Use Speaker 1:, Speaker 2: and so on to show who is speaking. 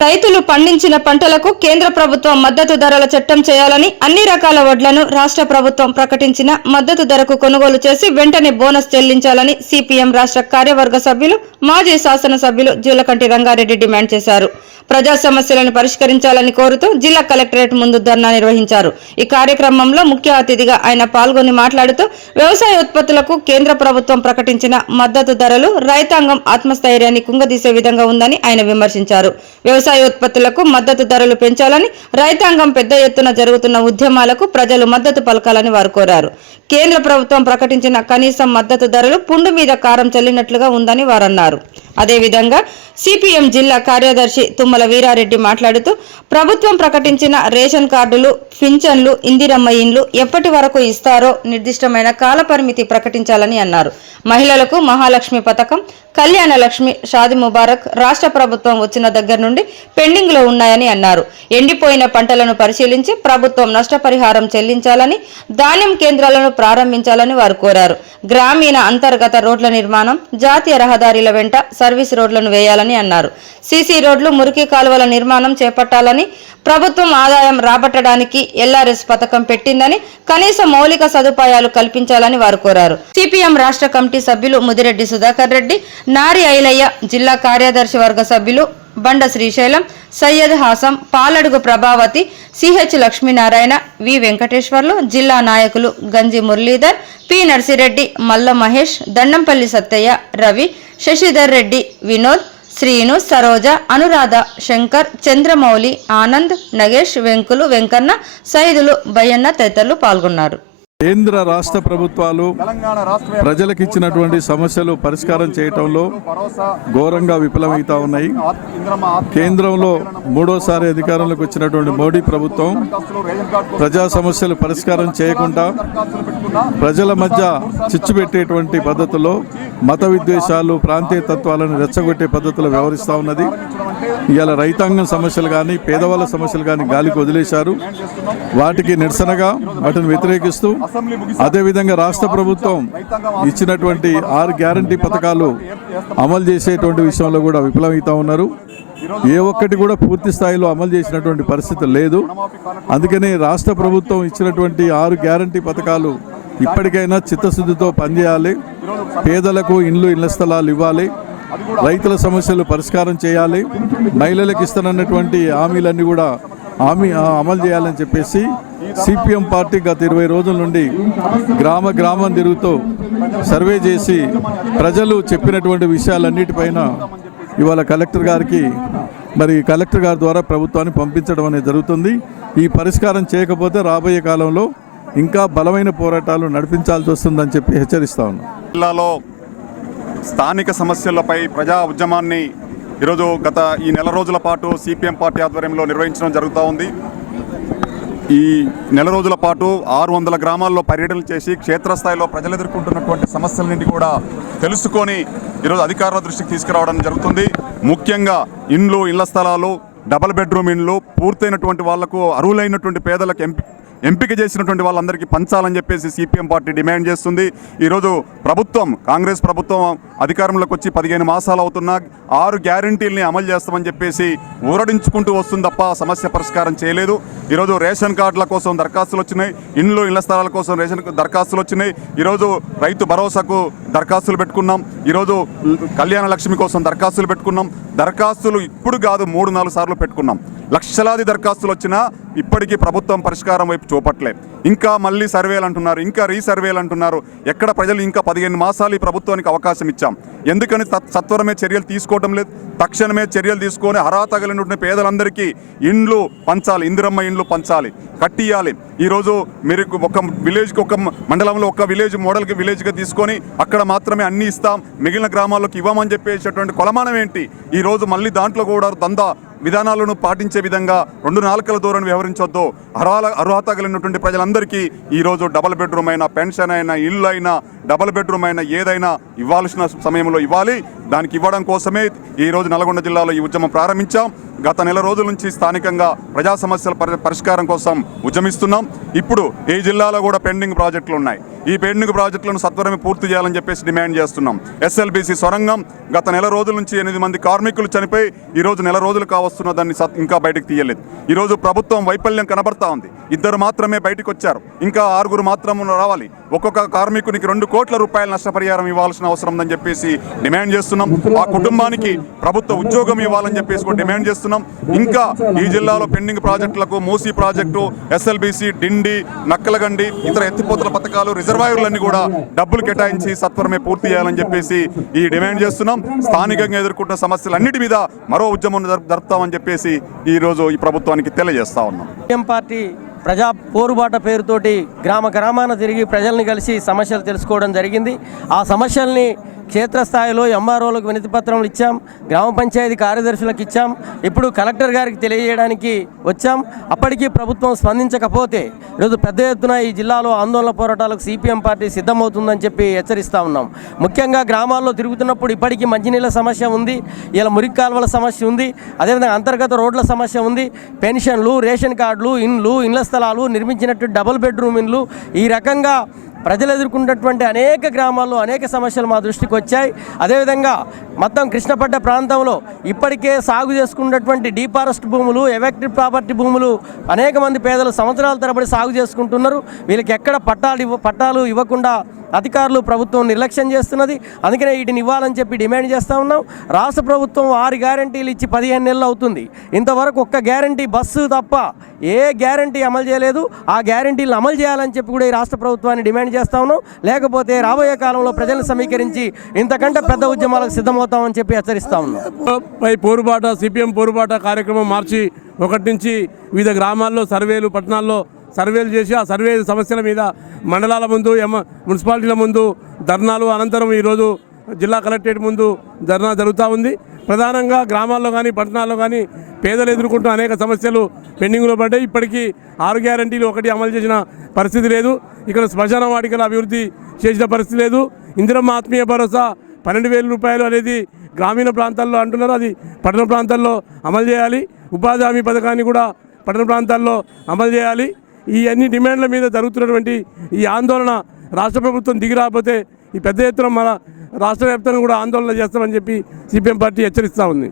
Speaker 1: రైతులు పండించిన పంటలకు కేంద్ర ప్రభుత్వం మద్దతు ధరల చట్టం చేయాలని అన్ని రకాల వడ్లను రాష్ట్ర ప్రభుత్వం ప్రకటించిన మద్దతు ధరకు కొనుగోలు చేసి వెంటనే బోనస్ చెల్లించాలని సిపిఎం రాష్ట్ర కార్యవర్గ సభ్యులు మాజీ శాసనసభ్యులు జూలకంటి రంగారెడ్డి డిమాండ్ చేశారు. ప్రజా సమస్యలను పరిష్కరించాలని కోరుతూ జిల్లా కలెక్టరేట్ ముందు ధర్నా నిర్వహించారు. ఈ కార్యక్రమంలో ముఖ్య అతిథిగా ఆయన పాల్గొని మాట్లాడుతూ వ్యవసాయ ఉత్పత్తులకు కేంద్ర ప్రభుత్వం ప్రకటించిన మద్దతు ధరలు రైతాంగం ఆత్మస్థైర్యాన్ని కుంగదీసే విధంగా ఉందని ఆయన విమర్శించారు. వ్యవసాయ ఉత్పత్తులకు మద్దతు ధరలు పెంచాలని రైతాంగం పెద్ద ఎత్తున జరుగుతున్న ఉద్యమాలకు ప్రజలు మద్దతు పలకాలని వారు కోరారు. కేంద్ర ప్రభుత్వం ప్రకటించిన కనీసం మద్దతు ధరలు పుండు మీద కారం చల్లినట్లుగా ఉందని వారన్నారు. అదేవిధంగా సిపిఎం జిల్లా కార్యదర్శి తుమ్మల వీరారెడ్డి మాట్లాడుతూ ప్రభుత్వం ప్రకటించిన రేషన్ కార్డులు పింఛన్లు ఇందిరమ్మ ఇండ్లు ఎప్పటి వరకు ఇస్తారో నిర్దిష్టమైన కాలపరిమితి ప్రకటించాలని అన్నారు. మహిళలకు మహాలక్ష్మి పథకం కళ్యాణ లక్ష్మి షాది ముబారక్ రాష్ట్ర ప్రభుత్వం వచ్చిన దగ్గర నుండి పెండింగ్లో ఉన్నాయని అన్నారు. ఎండిపోయిన పంటలను పరిశీలించి ప్రభుత్వం నష్టపరిహారం చెల్లించాలని ధాన్యం కేంద్రాలను ప్రారంభించాలని వారు కోరారు. గ్రామీణ అంతర్గత రోడ్ల నిర్మాణం జాతీయ రహదారిల వెంట సర్వీస్ రోడ్లను వేయాలని అన్నారు. సీసీ రోడ్లు మురికి కాలువల నిర్మాణం చేపట్టాలని ప్రభుత్వం ఆదాయం రాబట్టడానికి ఎల్ఆర్ఎస్ పథకం పెట్టిందని కనీస మౌలిక సదుపాయాలు కల్పించాలని వారు కోరారు. సిపిఎం రాష్ట్ర కమిటీ సభ్యులు ముదిరెడ్డి సుధాకర్ రెడ్డి నారి ఐలయ్య జిల్లా కార్యదర్శి వర్గ సభ్యులు బండ శ్రీశైలం సయ్యద్ హాసం పాలడుగు ప్రభావతి సిహెచ్ లక్ష్మీనారాయణ వి వెంకటేశ్వర్లు జిల్లా నాయకులు గంజి మురళీధర్ పి నర్సిరెడ్డి మల్ల మహేష్ దండంపల్లి సత్తయ్య రవి శశిధర్ రెడ్డి వినోద్ శ్రీను సరోజ అనురాధ శంకర్ చంద్రమౌళి ఆనంద్ నగేష్ వెంకులు వెంకన్న సైదులు బయ్యన్న తదితరులు పాల్గొన్నారు.
Speaker 2: కేంద్ర రాష్ట్ర ప్రభుత్వాలు ప్రజలకు ఇచ్చినటువంటి సమస్యలు పరిష్కారం చేయటంలో ఘోరంగా విఫలమవుతా ఉన్నాయి. కేంద్రంలో మూడోసారి అధికారంలోకి వచ్చినటువంటి మోడీ ప్రభుత్వం ప్రజా సమస్యలు పరిష్కారం చేయకుండా ప్రజల మధ్య చిచ్చు పెట్టేటువంటి పద్ధతిలో మత విద్వేషాలు ప్రాంతీయ తత్వాలను రెచ్చగొట్టే పద్ధతిలో వ్యవహరిస్తూ ఉన్నది. ఇవాళ రైతాంగం సమస్యలు కానీ పేదవాళ్ళ సమస్యలు కానీ గాలికి వదిలేశారు. వాటికి నిరసనగా వాటిని వ్యతిరేకిస్తూ అదేవిధంగా రాష్ట్ర ప్రభుత్వం ఇచ్చినటువంటి ఆరు గ్యారంటీ పథకాలు అమలు చేసేటువంటి విషయంలో కూడా విఫలమవుతా ఉన్నారు. ఏ ఒక్కటి కూడా పూర్తి స్థాయిలో అమలు చేసినటువంటి పరిస్థితి లేదు. అందుకని రాష్ట్ర ప్రభుత్వం ఇచ్చినటువంటి ఆరు గ్యారంటీ పథకాలు ఇప్పటికైనా చిత్తశుద్ధితో పనిచేయాలి. పేదలకు ఇండ్లు ఇళ్ళ స్థలాలు ఇవ్వాలి. రైతుల సమస్యలు పరిష్కారం చేయాలి. మహిళలకు ఇస్తానన్నటువంటి హామీలన్నీ కూడా హామీ అమలు చేయాలని చెప్పేసి సిపిఎం పార్టీ గత ఇరవై రోజుల నుండి గ్రామ గ్రామం తిరుగుతూ సర్వే చేసి ప్రజలు చెప్పినటువంటి విషయాలన్నిటిపైన ఇవాళ కలెక్టర్ గారికి మరి కలెక్టర్ గారి ద్వారా ప్రభుత్వాన్ని పంపించడం అనేది జరుగుతుంది. ఈ పరిష్కారం చేయకపోతే రాబోయే కాలంలో ఇంకా బలమైన పోరాటాలు నడిపించాల్సి వస్తుందని చెప్పి హెచ్చరిస్తా ఉన్నాం.
Speaker 3: జిల్లాలో స్థానిక సమస్యలపై ప్రజా ఉద్యమాన్ని ఈరోజు గత ఈ నెల రోజుల పాటు సిపిఎం పార్టీ ఆధ్వర్యంలో నిర్వహించడం జరుగుతూ ఉంది. ఈ నెల రోజుల పాటు ఆరు వందల గ్రామాల్లో పర్యటనలు చేసి క్షేత్రస్థాయిలో ప్రజలు ఎదుర్కొంటున్నటువంటి సమస్యలన్నింటి కూడా తెలుసుకొని ఈరోజు అధికారుల దృష్టికి తీసుకురావడం జరుగుతుంది. ముఖ్యంగా ఇండ్లు ఇళ్ళ స్థలాలు డబల్ బెడ్రూమ్ ఇండ్లు పూర్తయినటువంటి వాళ్ళకు అర్హులైనటువంటి పేదలకు ఎంపీ ఎంపిక చేసినటువంటి వాళ్ళందరికీ పంచాలని చెప్పేసి సిపిఎం పార్టీ డిమాండ్ చేస్తుంది. ఈరోజు ప్రభుత్వం కాంగ్రెస్ ప్రభుత్వం అధికారంలోకి వచ్చి పదిహేను మాసాలు అవుతున్నా ఆరు గ్యారంటీల్ని అమలు చేస్తామని చెప్పేసి ఊరడించుకుంటూ వస్తుంది తప్ప సమస్య పరిష్కారం చేయలేదు. ఈరోజు రేషన్ కార్డుల కోసం దరఖాస్తులు వచ్చినాయి. ఇండ్లు ఇళ్ళ స్థలాల కోసం రేషన్ దరఖాస్తులు వచ్చినాయి. ఈరోజు రైతు భరోసాకు దరఖాస్తులు పెట్టుకున్నాం. ఈరోజు కళ్యాణ లక్ష్మి కోసం దరఖాస్తులు పెట్టుకున్నాం. దరఖాస్తులు ఇప్పుడు కాదు మూడు నాలుగు సార్లు పెట్టుకున్నాం. లక్షలాది దరఖాస్తులు వచ్చినా ఇప్పటికీ ప్రభుత్వం పరిష్కారం వైపు చూపట్లే. ఇంకా మళ్ళీ సర్వేలు అంటున్నారు ఇంకా రీసర్వేలు అంటున్నారు. ఎక్కడ ప్రజలు ఇంకా పదిహేను మాసాలు ఈ ప్రభుత్వానికి అవకాశం ఇచ్చాం. ఎందుకని సత్వరమే చర్యలు తీసుకోవటం లేదు. తక్షణమే చర్యలు తీసుకొని అర్హతగలిగినటువంటి పేదలందరికీ ఇండ్లు పంచాలి ఇందిరమ్మ ఇండ్లు పంచాలి కట్టియాలి ఈరోజు మీరు ఒక విలేజ్కి ఒక మండలంలో ఒక విలేజ్ మోడల్కి విలేజ్గా తీసుకొని అక్కడ మాత్రమే అన్ని ఇస్తాం. మిగిలిన గ్రామాల్లోకి ఇవ్వమని చెప్పేసేటువంటి కొలమానం ఏంటి? ఈరోజు మళ్ళీ దాంట్లో కూడా దందా విధానాలను పాటించే విధంగా రెండు నాలుకల ధోరణి వ్యవహరించొద్దు. అర్హాల అర్హత కలిగినటువంటి ప్రజలందరికీ ఈరోజు డబల్ బెడ్రూమ్ అయినా పెన్షన్ అయినా ఇల్లు అయినా డబల్ బెడ్రూమ్ అయినా ఏదైనా ఇవ్వాల్సిన సమయంలో ఇవ్వాలి. దానికి ఇవ్వడం కోసమే ఈరోజు నల్గొండ జిల్లాలో ఈ ఉద్యమం ప్రారంభించాం. గత నెల రోజుల నుంచి స్థానికంగా ప్రజా సమస్యల పరి- పరిష్కారం కోసం ఉద్యమిస్తున్నాం. ఇప్పుడు ఈ జిల్లాలో కూడా పెండింగ్ ప్రాజెక్టులు ఉన్నాయి. ఈ పెండింగ్ ప్రాజెక్టులను సత్వరమే పూర్తి చేయాలని చెప్పేసి డిమాండ్ చేస్తున్నాం. ఎస్ఎల్బీసీ సొరంగం గత నెల రోజుల నుంచి ఎనిమిది మంది కార్మికులు చనిపోయి ఈ రోజు నెల రోజులు కావస్తున్న దాన్ని ఇంకా బయటకు తీయలేదు. ఈ రోజు ప్రభుత్వం వైఫల్యం కనబడతా ఉంది. ఇద్దరు మాత్రమే బయటకు వచ్చారు. ఇంకా ఆరుగురు మాత్రం రావాలి. ఒక్కొక్క కార్మికునికి రెండు కోట్ల రూపాయల నష్టపరిహారం ఇవ్వాల్సిన అవసరం ఉందని చెప్పేసి డిమాండ్ చేస్తున్నాం. ఆ కుటుంబానికి ప్రభుత్వ ఉద్యోగం ఇవ్వాలని చెప్పేసి కూడా డిమాండ్ చేస్తున్నాం. ఇంకా ఈ జిల్లాలో పెండింగ్ ప్రాజెక్టులకు మూసీ ప్రాజెక్టు ఎస్ఎల్బిసి డిండి నక్కలగండి ఇతర ఎత్తిపోతల పథకాలు రిజర్వ్ రిజర్వాయర్లన్నీ కూడా డబ్బులు కేటాయించి సత్వరమే పూర్తి చేయాలని చెప్పేసి ఈ డిమాండ్ చేస్తున్నాం. స్థానికంగా ఎదుర్కొంటున్న సమస్యలన్నిటి మీద మరో ఉద్యమం జరుపు- జరుపుతామని చెప్పేసి ఈ రోజు ఈ ప్రభుత్వానికి తెలియజేస్తా ఉన్నాం.
Speaker 4: పార్టీ ప్రజా పోరుబాట పేరుతోటి గ్రామ గ్రామాన తిరిగి ప్రజల్ని కలిసి సమస్యలు తెలుసుకోవడం జరిగింది. ఆ సమస్యల్ని క్షేత్రస్థాయిలో ఎంఆర్ఓలకు వినతి పత్రములు ఇచ్చాం గ్రామ పంచాయతీ కార్యదర్శులకు ఇచ్చాం ఇప్పుడు కలెక్టర్ గారికి తెలియజేయడానికి వచ్చాం. అప్పటికీ ప్రభుత్వం స్పందించకపోతే ఈరోజు పెద్ద ఎత్తున ఈ జిల్లాలో ఆందోళన పోరాటాలకు సిపిఎం పార్టీ సిద్ధమవుతుందని చెప్పి హెచ్చరిస్తూ ఉన్నాం. ముఖ్యంగా గ్రామాల్లో తిరుగుతున్నప్పుడు ఇప్పటికీ మంచినీళ్ళ సమస్య ఉంది ఇలా మురికి కాలువల సమస్య ఉంది అదేవిధంగా అంతర్గత రోడ్ల సమస్య ఉంది. పెన్షన్లు రేషన్ కార్డులు ఇండ్లు ఇండ్ల స్థలాలు నిర్మించినట్టు డబుల్ బెడ్రూమ్ ఇండ్లు ఈ రకంగా ప్రజలు ఎదుర్కొన్నటువంటి అనేక గ్రామాల్లో అనేక సమస్యలు మా దృష్టికి వచ్చాయి. అదేవిధంగా మొత్తం కృష్ణపట్ట ప్రాంతంలో ఇప్పటికే సాగు చేసుకున్నటువంటి డీఫారెస్ట్ భూములు ఎఫెక్టివ్ ప్రాపర్టీ భూములు అనేక మంది పేదలు సంవత్సరాల తరబడి సాగు చేసుకుంటున్నారు. వీళ్ళకి ఎక్కడ పట్టాలు ఇవ్వ పట్టాలు ఇవ్వకుండా అధికారులు ప్రభుత్వం నిర్లక్ష్యం చేస్తున్నది. అందుకనే వీటిని ఇవ్వాలని చెప్పి డిమాండ్ చేస్తూ ఉన్నాం. రాష్ట్ర ప్రభుత్వం ఆరు గ్యారంటీలు ఇచ్చి పదిహేను నెలలు అవుతుంది. ఇంతవరకు ఒక్క గ్యారంటీ బస్సు తప్ప ఏ గ్యారంటీ అమలు చేయలేదు. ఆ గ్యారంటీలను అమలు చేయాలని చెప్పి కూడా ఈ రాష్ట్ర ప్రభుత్వాన్ని డిమాండ్ చేస్తా ఉన్నాం. లేకపోతే రాబోయే కాలంలో ప్రజలను సమీకరించి ఇంతకంటే పెద్ద ఉద్యమాలకు సిద్ధమవుతామని చెప్పి హెచ్చరిస్తా ఉన్నాం.
Speaker 5: పై పోరుబాట సిపిఎం పోరుబాట కార్యక్రమం మార్చి ఒకటి నుంచి వివిధ గ్రామాల్లో సర్వేలు పట్టణాల్లో సర్వేలు చేసి ఆ సర్వే సమస్యల మీద మండలాల ముందు ఎమ మున్సిపాలిటీల ముందు ధర్నాలు అనంతరం ఈరోజు జిల్లా కలెక్టరేట్ ముందు ధర్నా జరుగుతూ ఉంది. ప్రధానంగా గ్రామాల్లో కానీ పట్టణాల్లో కానీ పేదలు ఎదుర్కొంటున్న అనేక సమస్యలు పెండింగ్లో పడ్డాయి. ఇప్పటికీ ఆరు గ్యారంటీలు ఒకటి అమలు చేసిన పరిస్థితి లేదు. ఇక్కడ శ్మశాన వాటికల అభివృద్ధి చేసిన పరిస్థితి లేదు. ఇందిరమ్మ ఆత్మీయ భరోసా పన్నెండు వేల రూపాయలు అనేది గ్రామీణ ప్రాంతాల్లో అంటున్నారు. అది పట్టణ ప్రాంతాల్లో అమలు చేయాలి. ఉపాధి హామీ పథకాన్ని కూడా పట్టణ ప్రాంతాల్లో అమలు చేయాలి. ఈ అన్ని డిమాండ్ల మీద జరుగుతున్నటువంటి ఈ ఆందోళన రాష్ట్ర ప్రభుత్వం దిగి రాకపోతే ఈ పెద్ద ఎత్తున మన రాష్ట్ర వ్యాప్తంగా కూడా ఆందోళన చేస్తామని చెప్పి సిపిఎం పార్టీ హెచ్చరిస్తూ ఉంది.